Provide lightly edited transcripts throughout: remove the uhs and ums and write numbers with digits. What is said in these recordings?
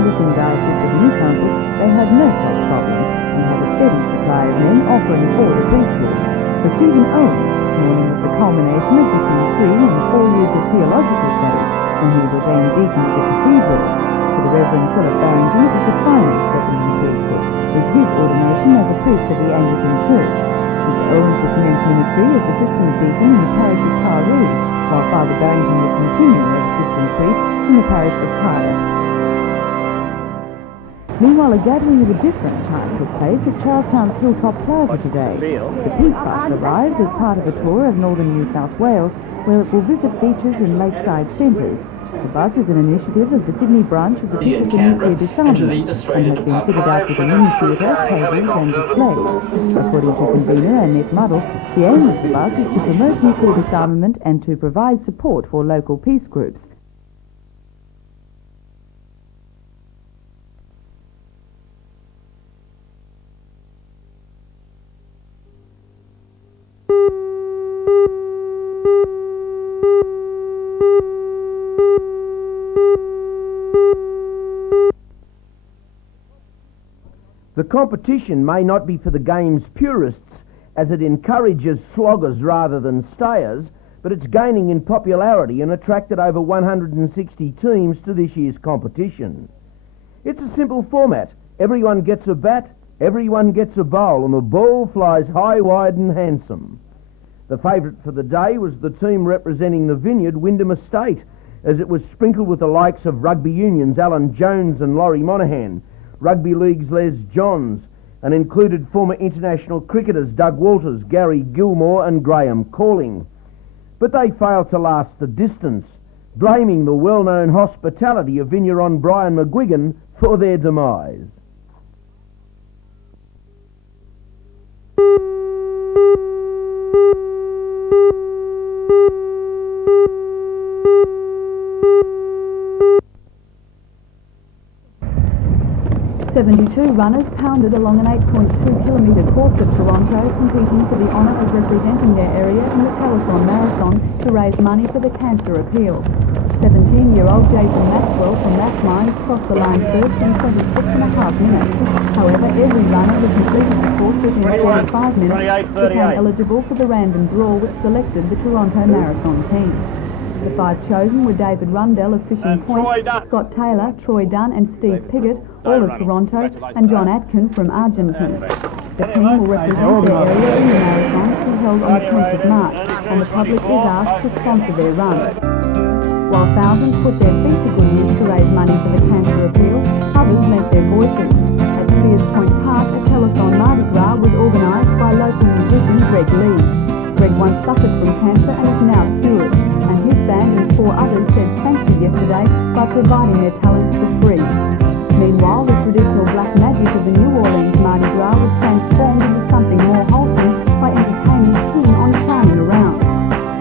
Anglican Diocese of Newcastle, they had no such problem and have a steady supply of men offering for the priesthood. For Stephen Owen, this morning was the culmination of between 3 and 4 years of theological study when he was ordained deacon of the cathedral. For the Reverend Philip Barrington, it was the final step in the priesthood, with his ordination as a priest of the Anglican Church. Mr. Owens will commence ministry as assistant deacon in the parish of Torres, while Father Barrington will continue as assistant priest in the parish of Cardiff. Meanwhile, a gathering of a different kind took place at Charlestown's Hilltop Plaza today. The Peace Bus arrived as part of a tour of northern New South Wales, where it will visit beaches and lakeside centres. The bus is an initiative of the Sydney branch of the People for Nuclear Disarmament and has been fitted out with a mini theatre, tables and displays. According to convener Annette Muddle, the aim of the bus is to promote nuclear disarmament and to provide support for local peace groups. The competition may not be for the game's purists, as it encourages sloggers rather than stayers, but it's gaining in popularity and attracted over 160 teams to this year's competition. It's a simple format. Everyone gets a bat, everyone gets a bowl, and the ball flies high, wide and handsome. The favourite for the day was the team representing the vineyard, Wyndham Estate, as it was sprinkled with the likes of rugby unions Alan Jones and Laurie Monaghan, Rugby League's Les Johns, and included former international cricketers Doug Walters, Gary Gilmore and Graham Calling. But they failed to last the distance, blaming the well-known hospitality of vigneron Brian McGuigan for their demise. "72 runners pounded along an 8.2-kilometre course of Toronto, competing for the honour of representing their area in the Telethon Marathon to raise money for the cancer appeal. 17-year-old Jason Maxwell from Rathmines crossed the line first in 26.5 minutes. However, every runner who completed the course within 45 minutes became eligible for the random draw which selected the Toronto Marathon team. The 5 chosen were David Rundell of Fishing Point, Scott Taylor, Troy Dunn and Steve Piggott, all of Toronto, and John Atkin from Argenton. The team will represent their area in the marathon to be held on the 10th of March, and the public is asked to sponsor their run. While thousands put their feet to good use to raise money for the cancer appeal, others lent their voices. At Spears Point Park, a telethon Mardi Gras was organised by local musician Greg Lee. Greg once suffered from cancer and is now cured, and his band and 4 others said thank you yesterday by providing their talents for free. Meanwhile, the traditional black magic of the New Orleans Mardi Gras was transformed into something more wholesome by entertainers keen on clowning around.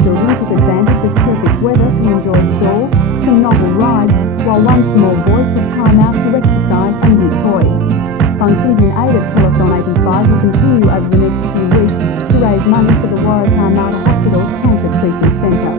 Children took advantage of perfect weather to enjoy shawls, some novel rides, while one small boy took time out to exercise and new toys. Functions in aid of Telethon 85 will continue over the next few weeks to raise money for the Waratah Mater Hospital's Cancer Treatment Centre.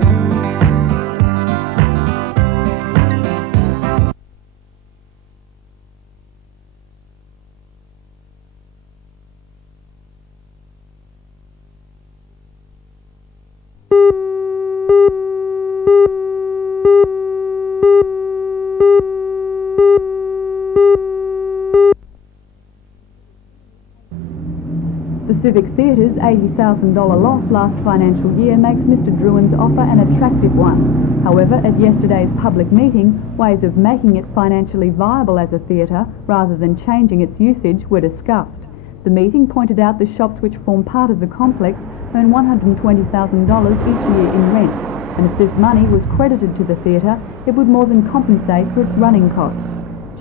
The Civic Theatre's $80,000 loss last financial year makes Mr Druin's offer an attractive one. However, at yesterday's public meeting, ways of making it financially viable as a theatre, rather than changing its usage, were discussed. The meeting pointed out the shops which form part of the complex earn $120,000 each year in rent, and if this money was credited to the theatre, it would more than compensate for its running costs.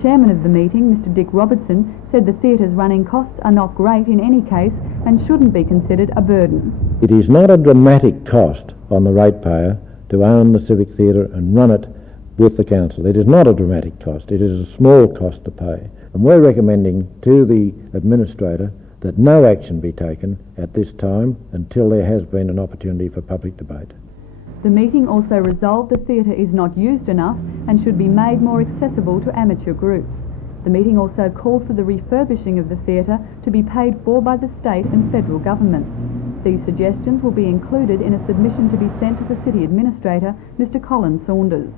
Chairman of the meeting, Mr Dick Robertson, said the theatre's running costs are not great in any case and shouldn't be considered a burden. It is not a dramatic cost on the ratepayer to own the Civic Theatre and run it with the council. It is not a dramatic cost. It is a small cost to pay. And we're recommending to the administrator that no action be taken at this time until there has been an opportunity for public debate. The meeting also resolved the theatre is not used enough and should be made more accessible to amateur groups. The meeting also called for the refurbishing of the theatre to be paid for by the state and federal governments. These suggestions will be included in a submission to be sent to the City Administrator, Mr Colin Saunders.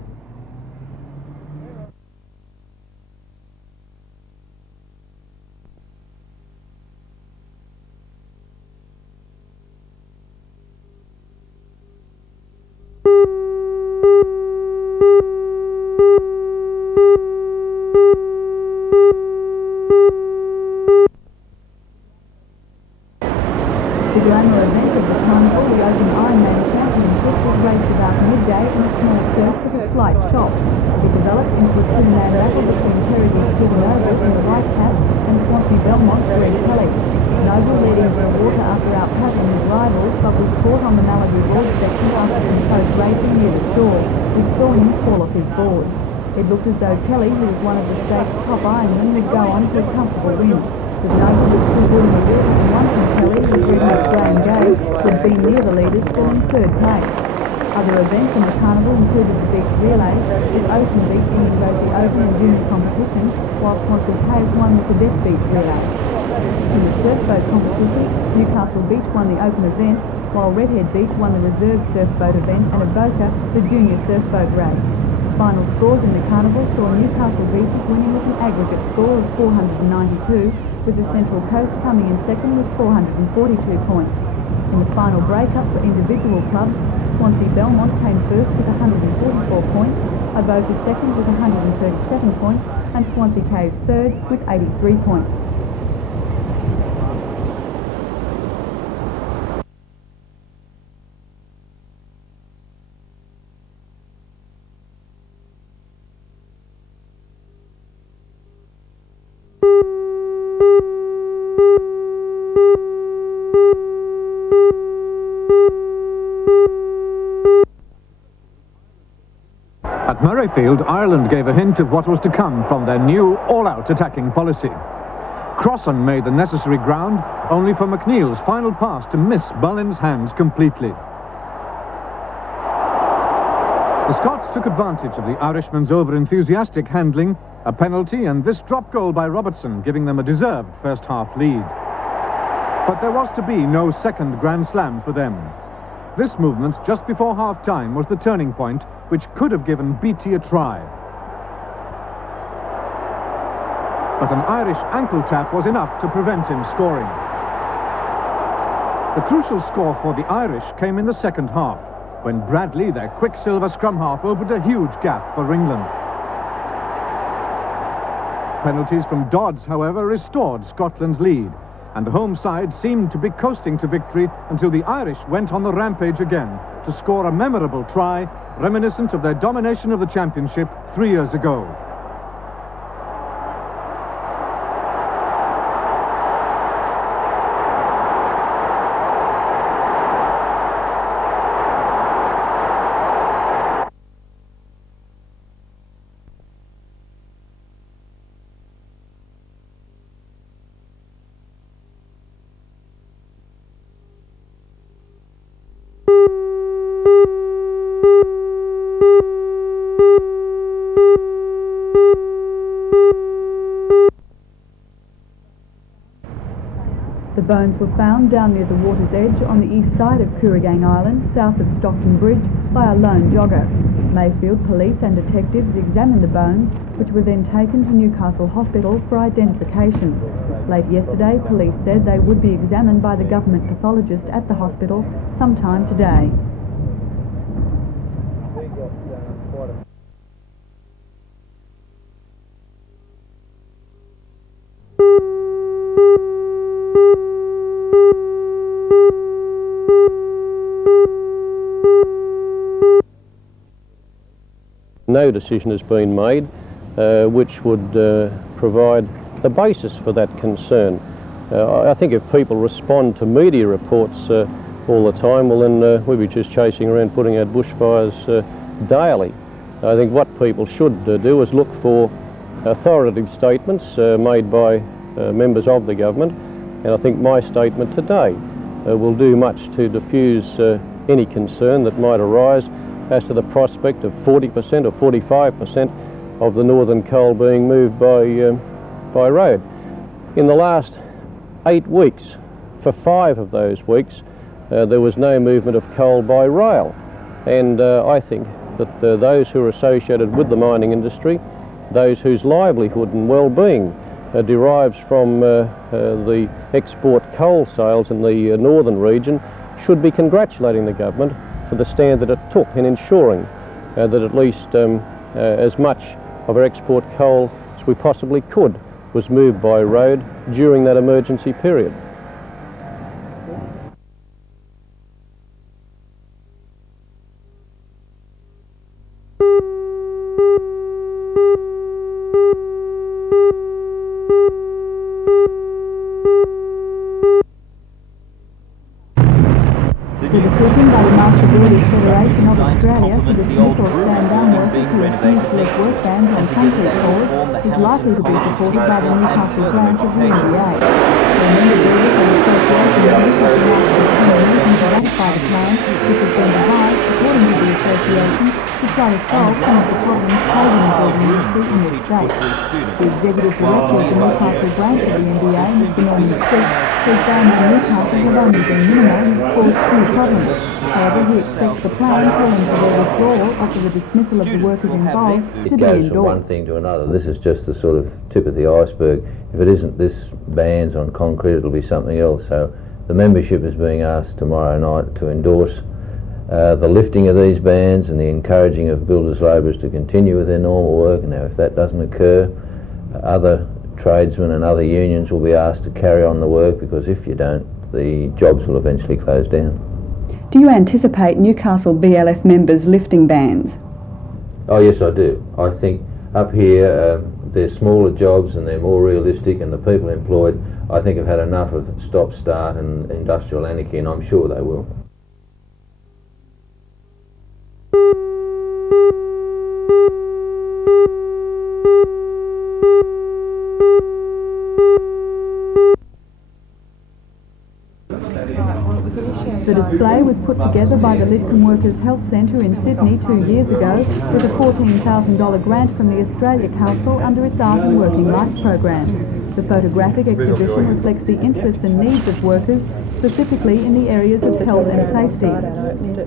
The glamour event of the carnival, the Open Ironman Championship, was raced about midday in a small surf with a slight shock. It developed into a two-man battle between Torres in the white cap and Swansea Belmont's Red Kelly. Noble led into the water after outpassing his rivals, but was caught on the Malibu board section after some close racing near the shore, which saw him fall off his board. It looked as though Kelly, who was one of the state's top Ironmen, would go on to a comfortable win. With Noble was still building a water and one from Kelly, whose redneck Graham Gay, who had been near the leaders, still in third place. Other events in the carnival included the beach relay, with Ocean Beach winning both the Open and Junior competition, while Swansea Caves won the Cadet Beach relay. In the surfboat competition, Newcastle Beach won the Open event, while Redhead Beach won the reserve surfboat event and Avoca the Junior surfboat race. Final scores in the carnival saw Newcastle Beach winning with an aggregate score of 492, with the Central Coast coming in second with 442 points. In the final breakup for individual clubs, Swansea Belmont came first with 144 points, Avoca second with 137 points, and Swansea Caves third with 83 points. At Murrayfield, Ireland gave a hint of what was to come from their new all-out attacking policy. Crossan made the necessary ground, only for McNeill's final pass to miss Bullen's hands completely. The Scots took advantage of the Irishman's over-enthusiastic handling, a penalty, and this drop goal by Robertson, giving them a deserved first-half lead. But there was to be no second Grand Slam for them. This movement, just before half-time, was the turning point, which could have given Beattie a try. But an Irish ankle tap was enough to prevent him scoring. The crucial score for the Irish came in the second half, when Bradley, their quicksilver scrum half, opened a huge gap for England. Penalties from Dodds, however, restored Scotland's lead, and the home side seemed to be coasting to victory until the Irish went on the rampage again to score a memorable try, reminiscent of their domination of the championship 3 years ago. The bones were found down near the water's edge on the east side of Kooragang Island, south of Stockton Bridge, by a lone jogger. Mayfield police and detectives examined the bones, which were then taken to Newcastle Hospital for identification. Late yesterday, police said they would be examined by the government pathologist at the hospital sometime today. No decision has been made which would provide the basis for that concern. I think if people respond to media reports all the time, well then we'll be just chasing around putting out bushfires daily. I think what people should do is look for authoritative statements made by members of the government, and I think my statement today will do much to diffuse any concern that might arise as to the prospect of 40% or 45% of the northern coal being moved by by road. In the last 8 weeks, for 5 of those weeks, there was no movement of coal by rail. And I think that those who are associated with the mining industry, those whose livelihood and well-being derives from the export coal sales in the northern region, should be congratulating the government for the stand that it took in ensuring that at least as much of our export coal as we possibly could was moved by road during that emergency period. The decision by the Aboriginal Federation of Australia to dismiss or stand down workers who refuse to lift work bans on concrete floors is likely to be supported by the Newcastle branch of the NBA. The member builders and association members have been asked to attend a meeting got up by the plan, which has been devised, according to the association, to try to solve some of the problems plaguing the building industry in the state. The executive director of the Newcastle branch of the NBA, Mr. Norman Strait, says bans in Newcastle have only been minimal and caused few problems. However, he expects the plan calling for their withdrawal after the dismissal of the workers involved to be It goes from one endorsed. thing to another. This is just the sort of tip of the iceberg. If it isn't this bans on concrete, it'll be something else. So the membership is being asked tomorrow night to endorse the lifting of these bans and the encouraging of builders' labourers to continue with their normal work. Now, if that doesn't occur, other tradesmen and other unions will be asked to carry on the work, because if you don't, the jobs will eventually close down. Do you anticipate Newcastle BLF members lifting bans? Oh yes, I do. I think up here they're smaller jobs and they're more realistic, and the people employed, I think, have had enough of stop-start and industrial anarchy, and I'm sure they will. The display was put together by the Lidcombe Workers Health Centre in Sydney 2 years ago with a $14,000 grant from the Australia Council under its Art and Working Life program. The photographic exhibition reflects the interests and needs of workers, specifically in the areas of health and safety.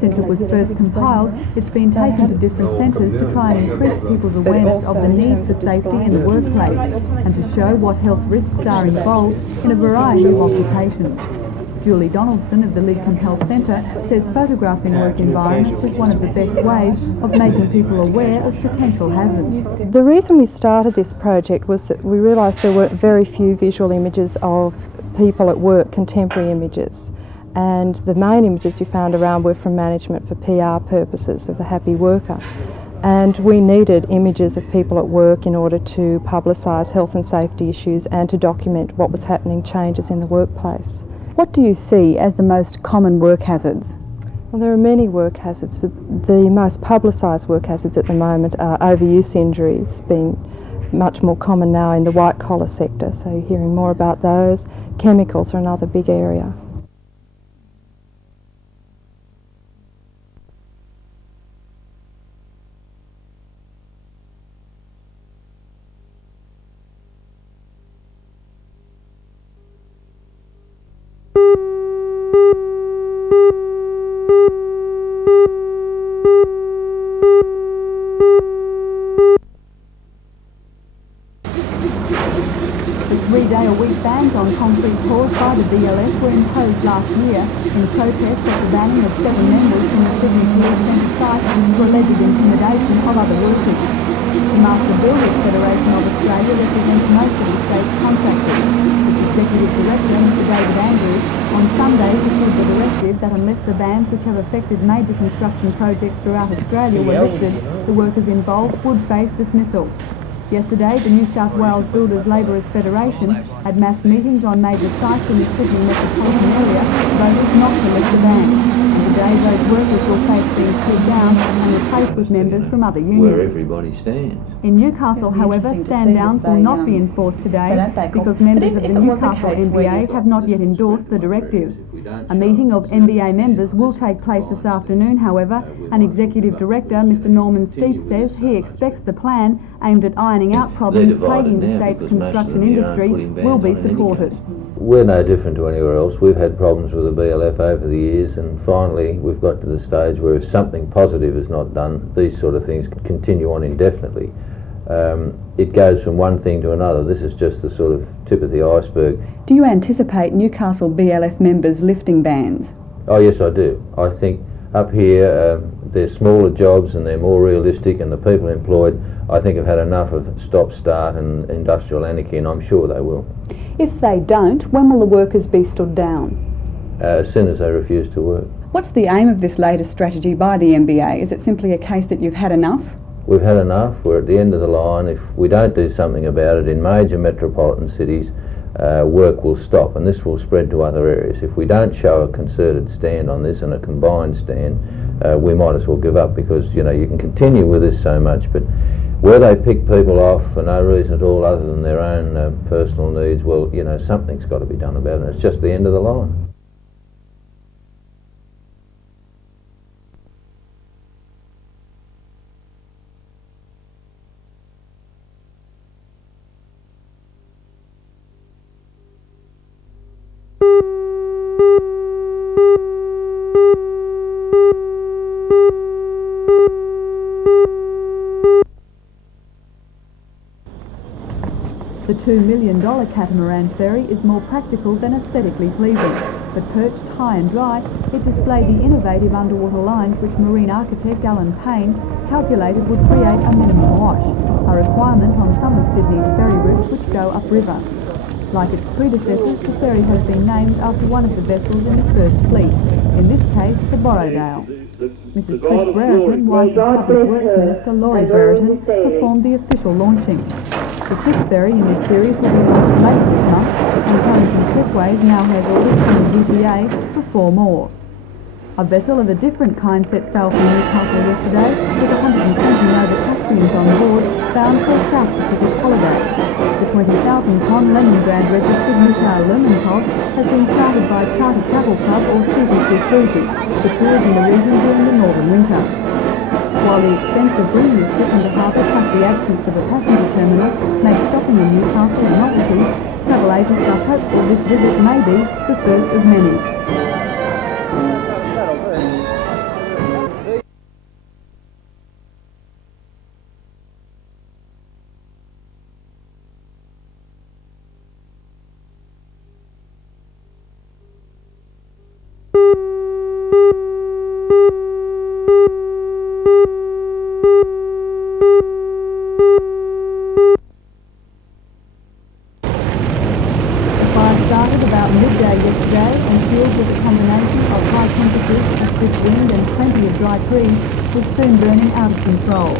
Since it was first compiled, it's been taken to different centres to try and increase people's awareness of the need for safety in the workplace and to show what health risks are involved in a variety of occupations. Julie Donaldson of the Lidcombe Health Centre says photographing work environments is one of the best ways of making people aware of potential hazards. The reason we started this project was that we realised there were very few visual images of people at work, contemporary images, and the main images we found around were from management for PR purposes of the happy worker. And we needed images of people at work in order to publicise health and safety issues and to document what was happening, changes in the workplace. What do you see as the most common work hazards? Well, there are many work hazards. The most publicised work hazards at the moment are overuse injuries, being much more common now in the white-collar sector, so you're hearing more about those. Chemicals are another big area. The 3-day-a-week bans on concrete floors by the BLF were imposed last year in protest of the banning of 7 members from the Sydney Police Centre site for alleged intimidation of other workers. The Master Builders Federation of Australia represents most of the state's contractors. Its Executive Director, Mr David Andrews, on Sunday issued the directive that unless the bans which have affected major construction projects throughout Australia were lifted, the workers involved would face dismissal. Yesterday, the New South Wales Builders Labourers Federation had mass meetings on major sites in the Sydney metropolitan area, voted not to lift the ban. And today, those workers will face being stood down and replaced with members from other unions. Where everybody stands. In Newcastle, however, stand downs will not be enforced today because members of the Newcastle NBA have not yet endorsed the directive. A meeting of NBA members will take place this afternoon, however, and Executive Director Mr Norman Steep says he expects the plan aimed at ironing out problems plaguing the state's construction industry will be supported. We're no different to anywhere else. We've had problems with the BLF over the years, and finally we've got to the stage where if something positive is not done, these sort of things can continue on indefinitely. It goes from one thing to another. This is just the sort of tip of the iceberg. Do you anticipate Newcastle BLF members lifting bans? Oh yes, I do. I think up here they're smaller jobs and they're more realistic, and the people employed, I think, have had enough of stop-start and industrial anarchy, and I'm sure they will. If they don't, when will the workers be stood down? As soon as they refuse to work. What's the aim of this latest strategy by the NBA? Is it simply a case that you've had enough? We've had enough. We're at the end of the line. If we don't do something about it in major metropolitan cities, work will stop, and this will spread to other areas. If we don't show a concerted stand on this and a combined stand, we might as well give up, because you can continue with this so much, but where they pick people off for no reason at all other than their own personal needs, well, something's got to be done about it. It's just the end of the line. The $2 million catamaran ferry is more practical than aesthetically pleasing, but perched high and dry, it displayed the innovative underwater lines which marine architect Alan Payne calculated would create a minimum wash, a requirement on some of Sydney's ferry routes which go upriver. Like its predecessors, the ferry has been named after one of the vessels in the first fleet, in this case the Borrowdale. Mrs Chris Brereton, wife of Public Works Minister Laurie Brereton, performed the official launching. The fifth ferry in this series will be launched later this month, and Carrington Shipways now has orders from the UPA for 4 more. A vessel of a different kind set sail from Newcastle yesterday with 120 Nova Caspians on board, bound for a South Pacific holiday. The 20,000-ton Leningrad registered Mikhail Lermontov has been chartered by Charter Travel Club or CPC for tours in the region during the northern winter. While the expense of bringing the ship into harbour plus the absence of a passenger terminal makes stopping in Newcastle a novelty, travel agents are hopeful this visit may be the first of many. Started about midday yesterday and fueled with a combination of high temperatures, a stiff wind and plenty of dry trees, was soon burning out of control.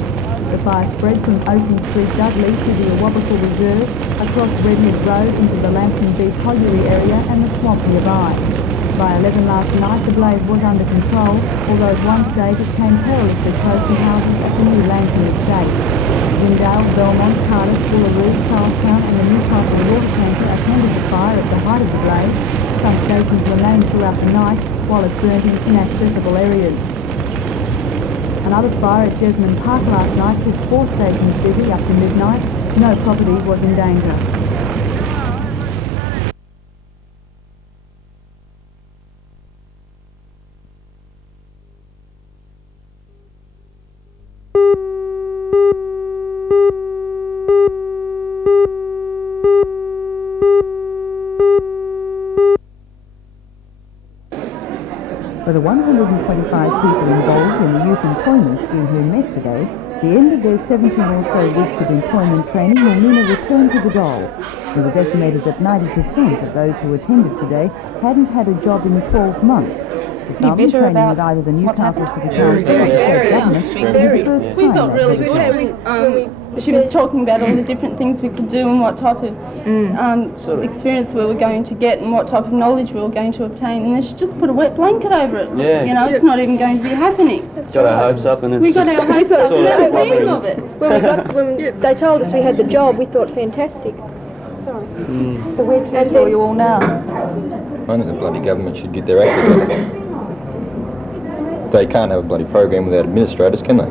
The fire spread from Ocean Street Dudley to the Awabakal Reserve, across Redhead Road into the Lambton Beach Colliery area and the swamp nearby. By 11 last night the blaze was under control, although at one stage it came perilously close to houses at the new Lambton estate. Tyndale, Belmont, Cardiff, Woolaroo, Charlestown and the Newcastle water tanker attended the fire at the height of the blaze. Some stations remained throughout the night while it burnt in inaccessible areas. Another fire at Jesmond Park last night took 4 stations busy up to midnight. No property was in danger. For the 125 people involved in the youth employment scheme who met today, the end of their 17 or so weeks of employment training will mean a return to the dole. It was estimated that 90% of those who attended today hadn't had a job in 12 months. to You come, bitter training about with either the what's Newcastle happened? City Council or state government for the first We time felt at really this good time. when she was talking about all the different things we could do and what type of experience we were going to get and what type of knowledge we were going to obtain, and then she just put a wet blanket over it. Yeah. You know, it's not even going to be happening. Got our hopes up and it's We got just our hopes up sort to of never think fluttering. of it. When they told us we had the job, we thought fantastic. Sorry. So where to for you all now? I think the bloody government should get their act together. They can't have a bloody program without administrators, can they?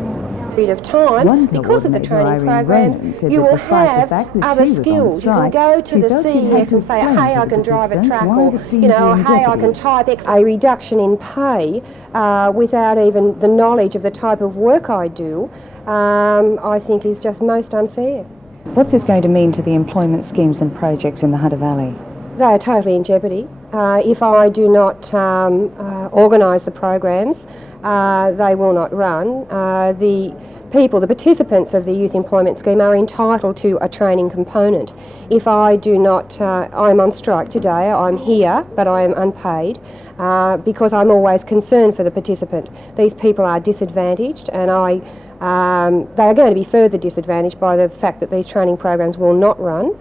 Period of time, One because of the coordinator, training Irene programs, Ronan, said you that will despite the have fact that other she was on skills. You can strike, go to she the does have CES to and say, explain hey, to I the can drive a participants truck, why or, the scheme's you know, in hey, I jeopardy. can type X. A reduction in pay without even the knowledge of the type of work I do, I think is just most unfair. What's this going to mean to the employment schemes and projects in the Hunter Valley? They are totally in jeopardy. If I do not organise the programs, they will not run. The participants of the Youth Employment Scheme are entitled to a training component. If I do not, I'm on strike today, I'm here, but I am unpaid because I'm always concerned for the participant. These people are disadvantaged, and they are going to be further disadvantaged by the fact that these training programs will not run.